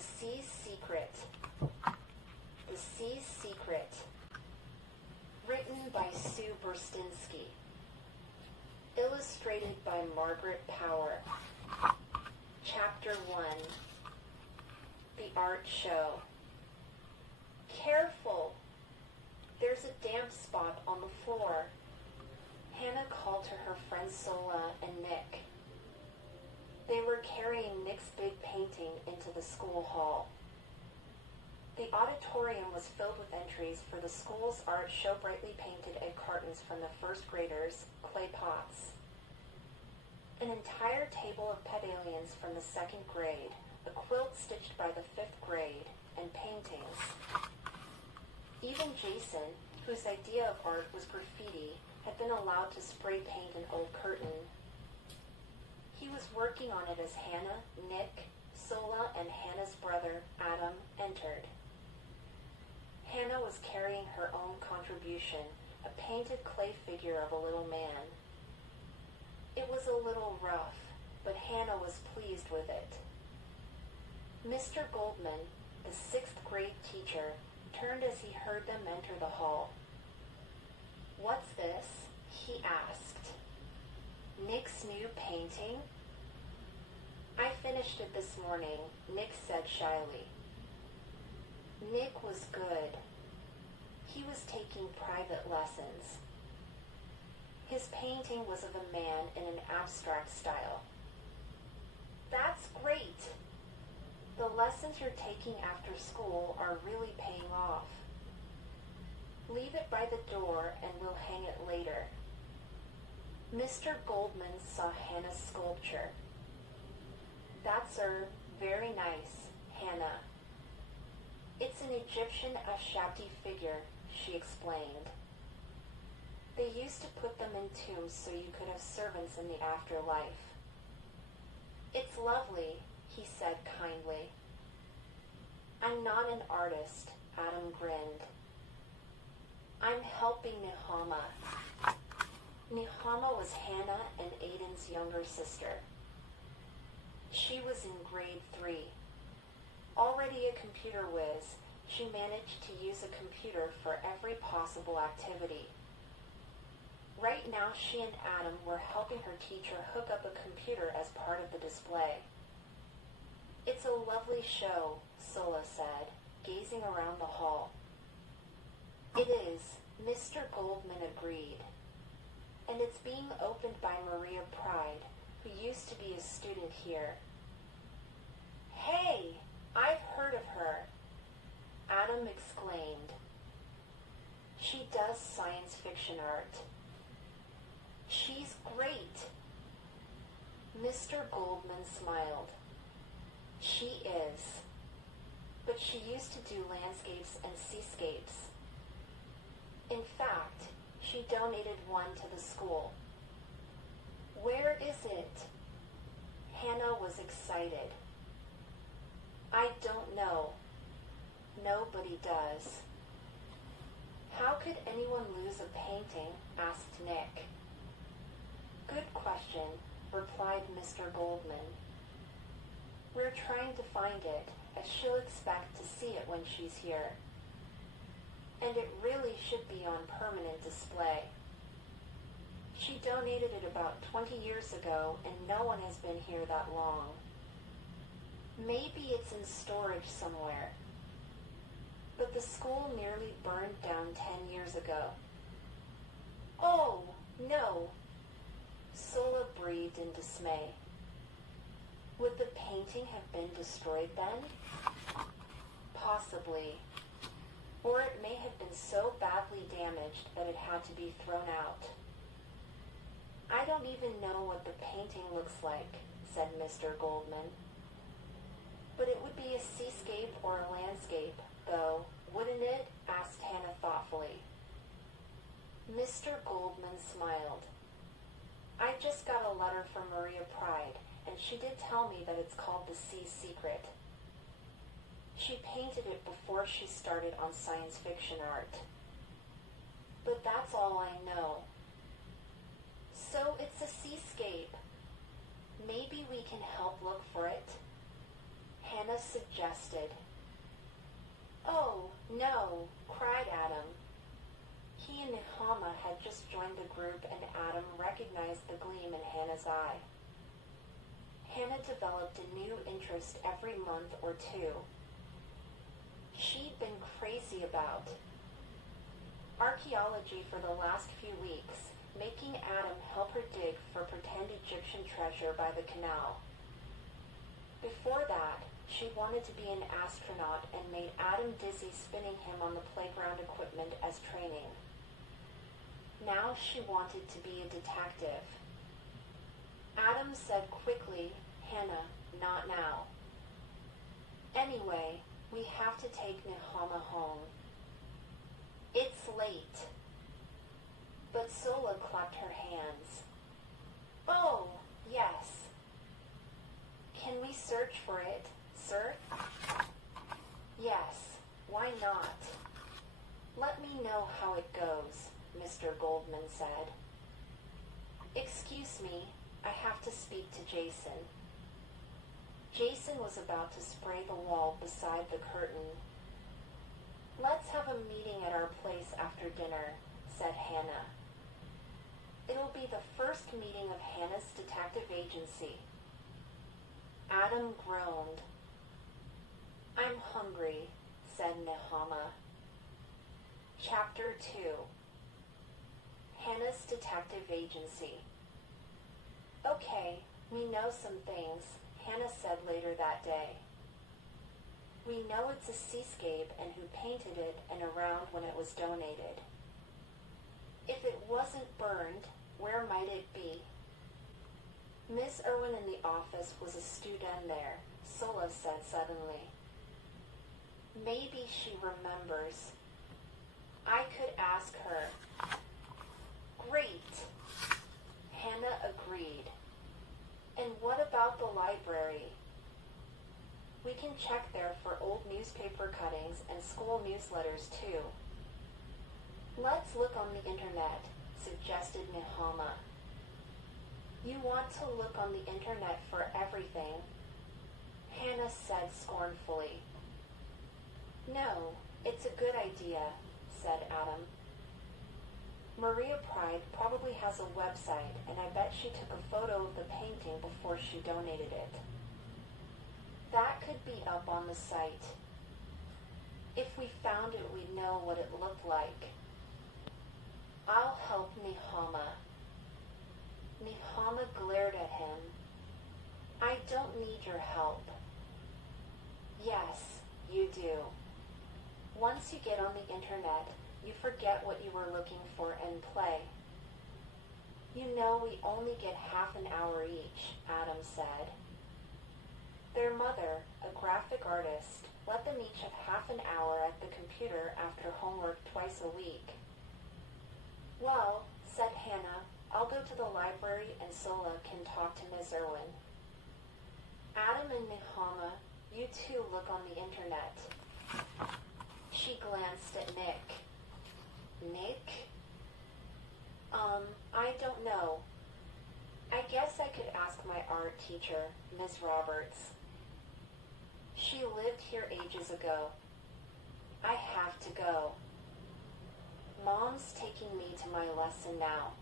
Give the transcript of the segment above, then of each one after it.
Sea's Secret. The Sea's Secret. Written by Sue Burstynski. Illustrated by Margaret Power. Chapter 1. The Art Show. Careful! There's a damp spot on the floor. Hannah called to her friends Sola and Nick. They were carrying Nick's big painting into the school hall. The auditorium was filled with entries for the school's art show, brightly painted egg cartons from the first graders, clay pots. An entire table of pet aliens from the second grade, a quilt stitched by the fifth grade, and paintings. Even Jason, whose idea of art was graffiti, had been allowed to spray paint an old curtain. He was working on it as Hannah, Nick, Sola, and Hannah's brother, Adam, entered. Hannah was carrying her own contribution, a painted clay figure of a little man. It was a little rough, but Hannah was pleased with it. Mr. Goldman, the sixth grade teacher, turned as he heard them enter the hall. "What's this?" he asked. "Nick's new painting?" "I finished it this morning," Nick said shyly. Nick was good. He was taking private lessons. His painting was of a man in an abstract style. "That's great! The lessons you're taking after school are really paying off. Leave it by the door and we'll hang it later." Mr. Goldman saw Hannah's sculpture. "That's very nice, Hannah. It's an Egyptian Ashapti figure," she explained. "They used to put them in tombs so you could have servants in the afterlife." "It's lovely," he said kindly. "I'm not an artist," Adam grinned. "I'm helping Nehama." Nehama was Hannah and Aiden's younger sister. She was in grade 3. Already a computer whiz, she managed to use a computer for every possible activity. Right now, she and Adam were helping her teacher hook up a computer as part of the display. "It's a lovely show," Sola said, gazing around the hall. "It is," Mr. Goldman agreed. "And it's being opened by Maria Pride, who used to be a student here." "Hey, I've heard of her," Adam exclaimed. "She does science fiction art." "She's great." Mr. Goldman smiled. "She is. But she used to do landscapes and seascapes. In fact, she donated one to the school." "Where is it?" Hannah was excited. "I don't know. Nobody does." "How could anyone lose a painting?" asked Nick. "Good question," replied Mr. Goldman. "We're trying to find it, as she'll expect to see it when she's here. And it really should be on permanent display. She donated it about 20 years ago, and no one has been here that long. Maybe it's in storage somewhere. But the school nearly burned down 10 years ago." "Oh, no!" Sola breathed in dismay. "Would the painting have been destroyed then?" "Possibly. Or it may have been so badly damaged that it had to be thrown out." "I don't even know what the painting looks like," said Mr. Goldman. "But it would be a seascape or a landscape, though, wouldn't it?" asked Hannah thoughtfully. Mr. Goldman smiled. "I just got a letter from Maria Pride, and she did tell me that it's called The Sea's Secret. She painted it before she started on science fiction art. But that's all I know." "So it's a seascape. Maybe we can help look for it." Hannah suggested. "Oh, no," cried Adam. He and Nehama had just joined the group, and Adam recognized the gleam in Hannah's eye. Hannah developed a new interest every month or two. She'd been crazy about archaeology for the last few weeks, making Adam help her dig for pretend Egyptian treasure by the canal. Before that, she wanted to be an astronaut and made Adam dizzy spinning him on the playground equipment as training. Now she wanted to be a detective. Adam said quickly, "Hannah, not now. Anyway, we have to take Nehama home. It's late." But Sola clapped her hands. "Oh, yes. Can we search for it, sir?" "Yes, why not? Let me know how it goes," Mr. Goldman said. "Excuse me, I have to speak to Jason." Jason was about to spray the wall beside the curtain. "Let's have a meeting at our place after dinner," said Hannah. "It'll be the first meeting of Hannah's detective agency." Adam groaned. "I'm hungry," said Nehama. Chapter 2. Hannah's Detective Agency. "Okay, we know some things," Hannah said later that day. "We know it's a seascape and who painted it and around when it was donated. If it wasn't burned, where might it be?" "Miss Irwin in the office was a student there," Sola said suddenly. "Maybe she remembers. I could ask her." "Great," Hannah agreed. "And what about the library?" "We can check there for old newspaper cuttings and school newsletters too." "Let's look on the internet," suggested Nehama. "You want to look on the internet for everything," Hannah said scornfully. "No, it's a good idea," said Adam. "Maria Pride probably has a website, and I bet she took a photo of the painting before she donated it. That could be up on the site. If we found it, we'd know what it looked like." "I'll help Nehama." Nehama glared at him. "I don't need your help." "Yes, you do. Once you get on the internet, you forget what you were looking for and play." "You know we only get half an hour each," Adam said. Their mother, a graphic artist, let them each have half an hour at the computer after homework twice a week. "Well," said Hannah, "I'll go to the library and Sola can talk to Ms. Irwin. Adam and Nehama, you two look on the internet." She glanced at Nick. "Nick? I don't know. I guess I could ask my art teacher, Ms. Roberts. She lived here ages ago. I have to go. Mom's taking me to my lesson now.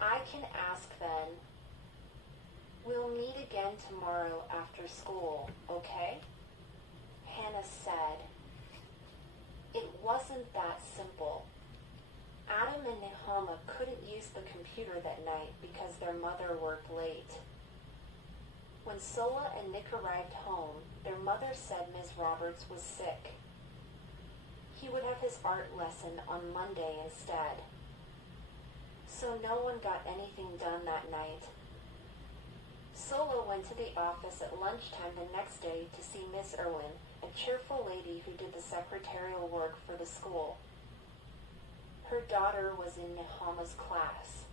I can ask then. We'll meet again tomorrow after school, okay?" Hannah said. It wasn't that simple. Adam and Nehama couldn't use the computer that night because their mother worked late. When Sola and Nick arrived home, their mother said Ms. Roberts was sick. He would have his art lesson on Monday instead. So no one got anything done that night. Sola went to the office at lunchtime the next day to see Miss Irwin, a cheerful lady who did the secretarial work for the school. Her daughter was in Nehama's class.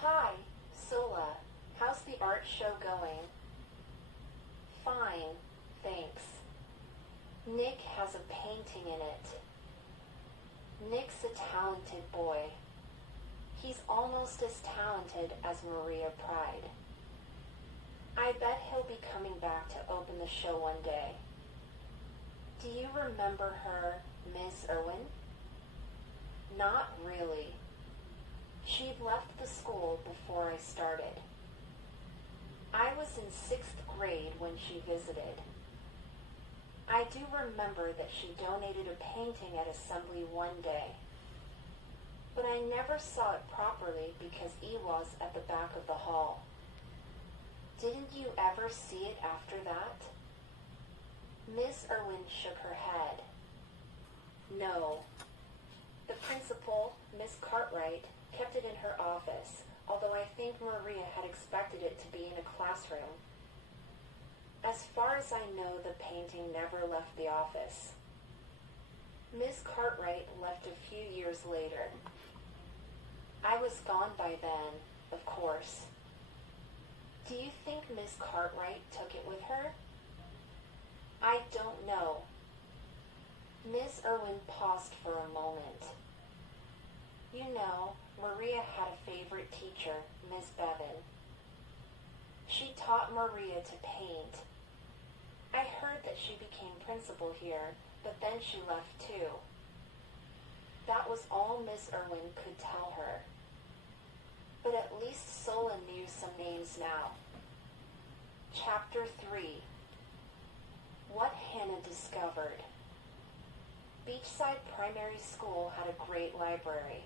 "Hi, Sola. How's the art show going?" "Fine, thanks. Nick has a painting in it." "Nick's a talented boy. He's almost as talented as Maria Pride." I bet he'll be coming back to open the show one day. Do you remember her, Miss Irwin? Not really. She'd left the school before I started. I was in 6th grade when she visited. I do remember that she donated a painting at assembly one day, but I never saw it properly because E was at the back of the hall. Didn't you ever see it after that? Miss Irwin shook her head. No. The principal, Miss Cartwright, kept it in her office, although I think Maria had expected it to be in a classroom. As far as I know, the painting never left the office. Miss Cartwright left a few years later. I was gone by then, of course. Do you think Miss Cartwright took it with her? I don't know. Miss Irwin paused for a moment. You know, Maria had a favorite teacher, Miss Bevan. She taught Maria to paint. I heard that she became principal here, but then she left too. That was all Miss Irwin could tell her. But at least Sola knew some names now. Chapter 3. What Hannah Discovered. Beachside Primary School had a great library.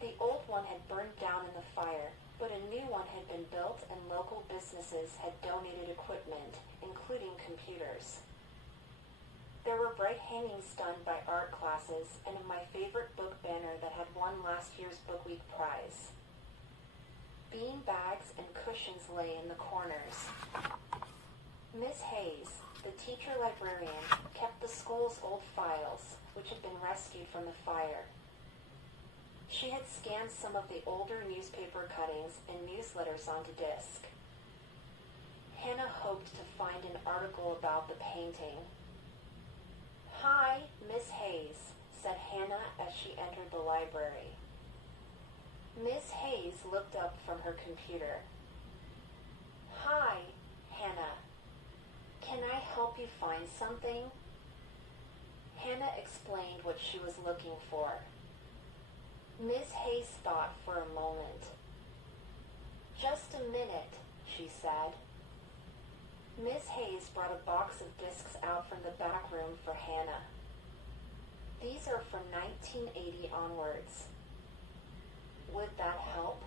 The old one had burned down in the fire, but a new one had been built and local businesses had donated equipment, including computers. There were bright hangings done by art classes and my favorite book banner that had won last year's Book Week prize. Bean bags and cushions lay in the corners. Miss Hayes, the teacher librarian, kept the school's old files, which had been rescued from the fire. She had scanned some of the older newspaper cuttings and newsletters onto disk. Hannah hoped to find an article about the painting. Hi, Miss Hayes, said Hannah as she entered the library. Miss Hayes looked up from her computer. Hi, Hannah. Can I help you find something? Hannah explained what she was looking for. Miss Hayes thought for a moment. Just a minute, she said. Miss Hayes brought a box of discs out from the back room for Hannah. These are from 1980 onwards. Would that help?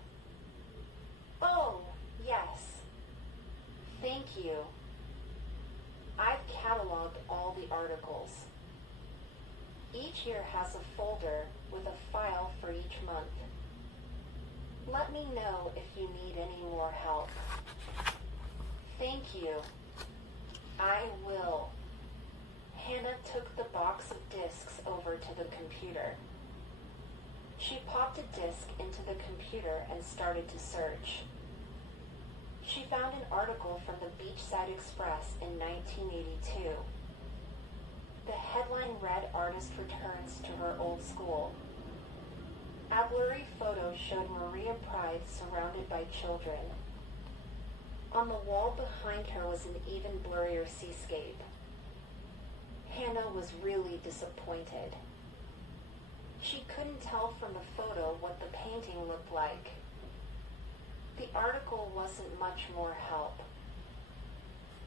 Oh, yes. Thank you. I've cataloged all the articles. Each year has a folder with a file for each month. Let me know if you need any more help. Thank you. I will. Hannah took the box of discs over to the computer. She popped a disc into the computer and started to search. She found an article from the Beachside Express in 1982. The headline read, "Artist returns to her old school." A blurry photo showed Maria Pride surrounded by children. On the wall behind her was an even blurrier seascape. Hannah was really disappointed. She couldn't tell from the photo what the painting looked like. The article wasn't much more help.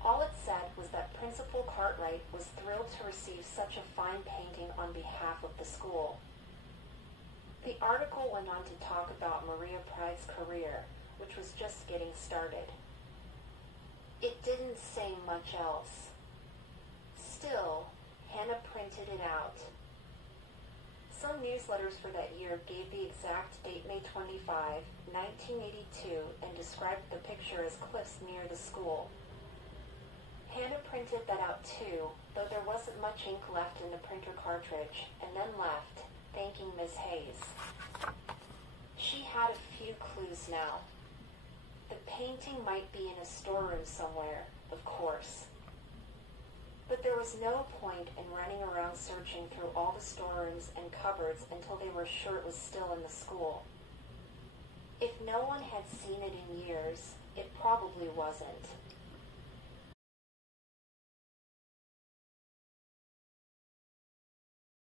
All it said was that Principal Cartwright was thrilled to receive such a fine painting on behalf of the school. The article went on to talk about Maria Pride's career, which was just getting started. It didn't say much else. Still, Hannah printed it out. Some newsletters for that year gave the exact date, May 25, 1982, and described the picture as cliffs near the school. Hannah printed that out too, though there wasn't much ink left in the printer cartridge, and then left, thanking Miss Hayes. She had a few clues now. The painting might be in a storeroom somewhere, of course. But there was no point in running around searching through all the storerooms and cupboards until they were sure it was still in the school. If no one had seen it in years, It probably wasn't.